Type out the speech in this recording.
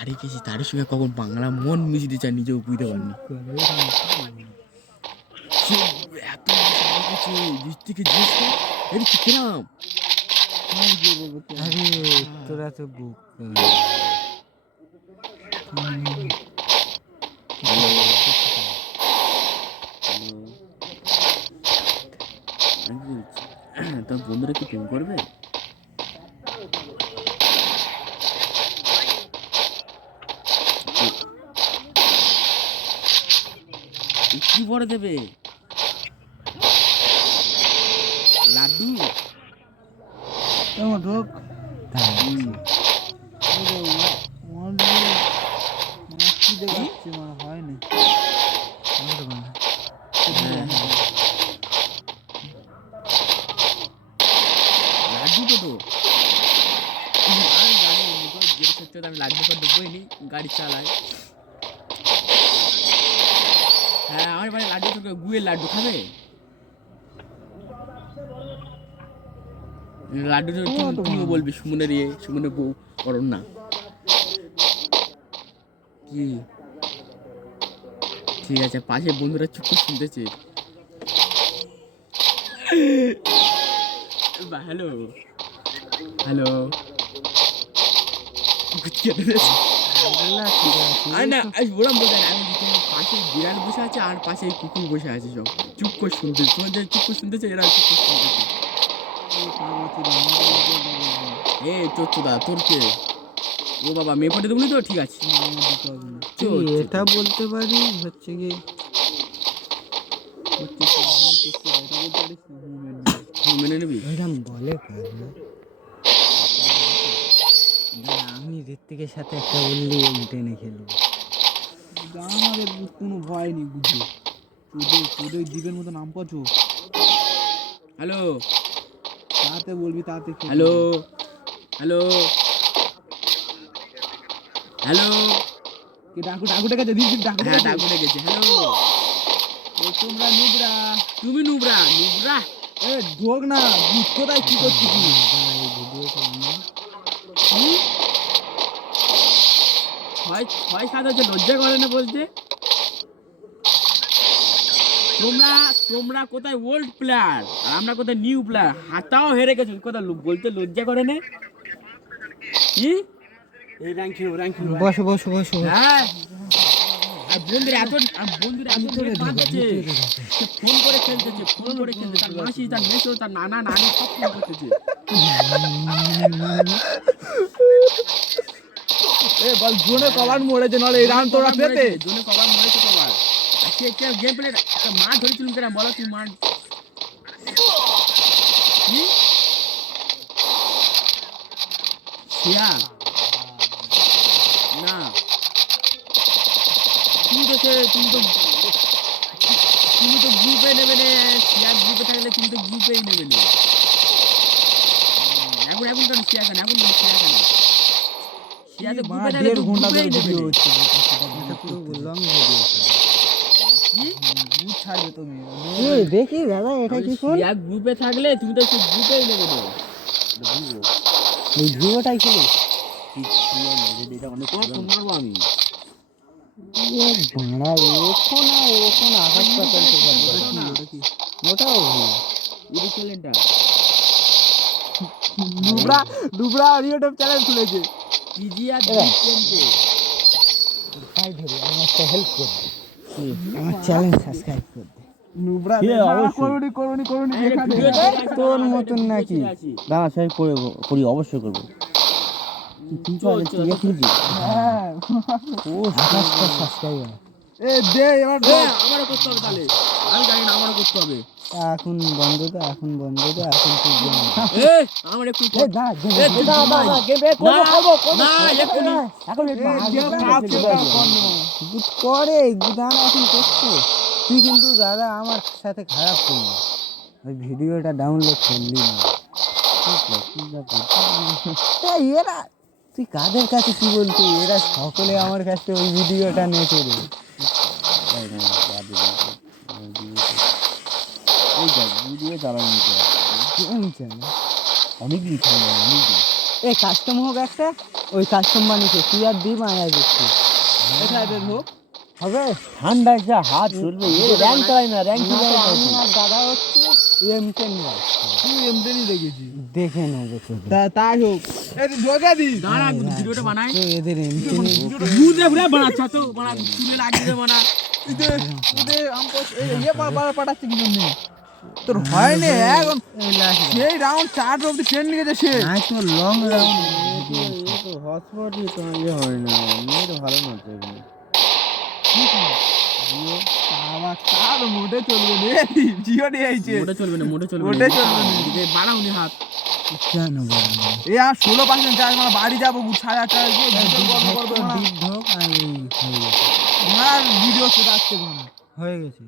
তারে গেছি, তারের সঙ্গে কখন বাংলা মন মিশিতে চায় নিজেও বুঝতে পারিনি। সে এত গেছে নিচ থেকে জিজ্ঞেস কর, এদিকে কিরাম আরে তোরা তো বুক তোর বন্ধুরা কি প্রেম করবে? কি বড় দেবে লাড্ডু? কেমন রোগ হয়নি লাড্ডু তো তো আমি জানি যেটা সত্যি আমি লাড্ডু ফাড্ডু বইনি, গাড়ি চালাই। হ্যাঁ আমার বাড়ি লাড্ডু তো গুয়ের লাড্ডু খাবে? লাড্ডু তুমিও বলবি সুমনের সুমনের বউ করন না কি? ঠিক আছে, পাশে বন্ধুরা চুপ করে শুনতেছে। হ্যালো হ্যালো ওরম বলতে আমি পাশে বিড়াল বসে আছে আর পাশে কুকুর বসে আছে, সব চুপ করে শুনতেছে। তোমার যে চুপ করে শুনতেছে এরা চুপ করে শুনতেছে। এ চোদ্দা তোর কে? ও বাবা মেয়ে পটে দেবনি তো? ঠিক আছে এটা বলতে পারি হচ্ছে কি মেনে নিবি? এরকম বলে আমি ঋত্বিকের সাথে একটা বললি টেনে খেলবো। আমাদের কোনো ভয় নেই বুঝে, তোদের দ্বীপের মতো নাম পাচ্ছ। হ্যালো তাতে বলবি তাতে। Hello hello hello Daku Daku ডেকেছে ডাকু হ্যাঁ ডাকু ডেকেছে। হ্যালো তোমরা নুবরা, তুমি নুবরা নুবরা এ ঢোক না ভূত কোথায় কি করছিস? ছয় সাত হচ্ছে, লজ্জা করে না বলতে? তোমরা কোথায় ওল্ড প্লেয়ার আর আমরা কোথায় নিউ প্লেয়ার, হাতাও হেরে গেছো কোথায় বলতে লজ্জা করে না? কি বসো বসো বসো। হ্যাঁ আর বন্ধুরা এত ফোন করে খেলতেছে, তার মাসি তার মেসো তার নানা নানি সব ফোন করতেছে। বল জোনে কভার মরেছে, নাহলে এই রান তোরা পেতে। জোনে কভার মরেছে কভার। আজকে একটা গেম প্লে একটা মার ধরেছিল কেন বলো? তুই মার কি শিয়া না, তুমি তো গ্রুপে নেবে না। শিয়া গ্রুপে থাকলে তুমি তো গ্রুপেই নেবে না। এখন কেন শিয়া কেন? এখন কেন শিয়া কেন? শিয়া তো গ্রুপে থাকলে তো গ্রুপেই নেবে না। দেখি দাদা এটা কি কোন গ্রুপে থাকলে তুমি তো গ্রুপেই নেবে না। এই ভিডিওটাই খেলো এটা অনেক মারবো আমি। এখন আকাশ পাতাল তো ওটাও ডুবরা ইউটিউব চ্যানেল খুলেছে। একটা হেল্প করবে, আমার চ্যানেল সাবস্ক্রাইব করবে। তোর মতন নাকি? না সেই করি অবশ্যই করবো। আমারও করতে হবে তাহলে। আমি জানি না, আমারও করতে হবে। এখন বন্ধ তো, এখন আমার একটু করে গুদান এখন করছে। তুই কিন্তু দাদা আমার সাথে খারাপ করলি, ওই ভিডিওটা ডাউনলোড করলি না। এরা তুই কাদের কাছে কি বলছি? এরা সকলে আমার কাছে ওই ভিডিওটা নেচে রে। ভিডিও চালানো অনেক অনেকদিন এই কাস্টম হোক একটা, ওই কাস্টম বানিয়েছে তুই আর দিই মায়া দিচ্ছি কোথায় বের হোক হবে ঠান্ডায় যা হাত চলবে এ র্যাঙ্ক চালাই না র্যাঙ্ক না তো চালাই আমি আর দাদা হচ্ছে M10 তুই এমনি দেখেছি দেখে নেবো তোদের তাই হোক এই ঢোকে দি দাঁড়া ভিডিওটা বানাই তো এদের M10 বুঝে ঘুরে বানাচ্ছ তো বানা চুলের আগে দিয়ে বানা পাঠাচ্ছে কি জন্য তোর হয়নি এখন এই লাস্ট সেই রাউন্ড 4 অব্দি ট্রেন নিয়ে গেছে সে নাই তো লং রাউন্ড তো হটস্পটই তো ইয়ে হয় না নেট ভালো না তো এখানে বাবা কার মোটে চলবে রে জিও নিয়েছে মোটে চলবে না মোটে চলবে মোটে চলবে না। এদিকে বাড়াওনি হাত কেন বলবো এ আর 16% চার্জ মানে বাড়ি যাবো 6000 টাকা দিয়ে ঢোক আর এই হয়ে গেছে আর ভিডিও সেটা আসছে না হয়ে গেছে